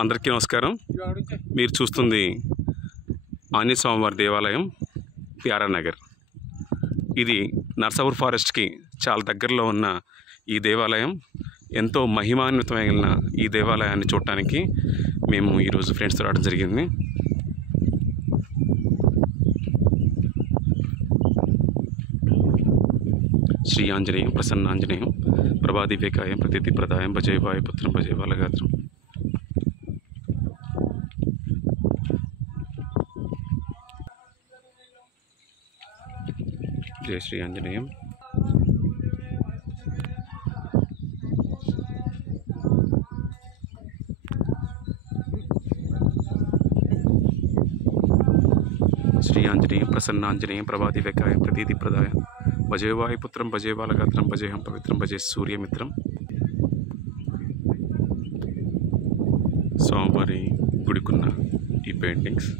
అందరికీ నమస్కారం. మీరు చూస్తుంది ఆంజనేయ స్వామివారి దేవాలయం ప్యారా నగర్. ఇది నర్సాపూర్ ఫారెస్ట్కి చాలా దగ్గరలో ఉన్న ఈ దేవాలయం ఎంతో మహిమాన్వితమైన ఈ దేవాలయాన్ని చూడటానికి మేము ఈరోజు ఫ్రెండ్స్తో రావడం జరిగింది. శ్రీ ఆంజనేయం ప్రసన్నాంజనేయం ప్రభాదివ్యకాయం ప్రతిథి ప్రదాయం భజే వాయుపుత్రం భజే బాలగాత్రం. జై శ్రీ ఆంజనేయం. శ్రీ ఆంజనేయం ప్రసన్నాంజనేయం ప్రభాదివ్యకాయం ప్రతిథి ప్రదాయం భజే వాయుపుత్రం భజే బాలగాత్రం భజేహం పవిత్రం భజే సూర్యమిత్రం. స్వామివారి గుడికున్న ఈ పెయింటింగ్స్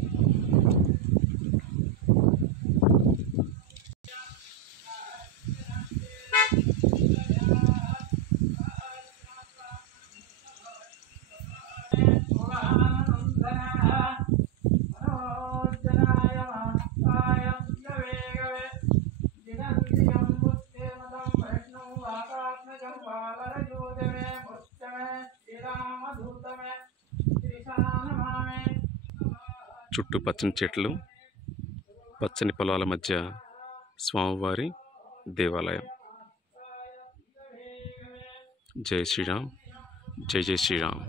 చుట్టూ పచ్చని చెట్లు, పచ్చని పొలాల మధ్య స్వామివారి దేవాలయం. జై శ్రీరామ్, జై జై శ్రీరామ్.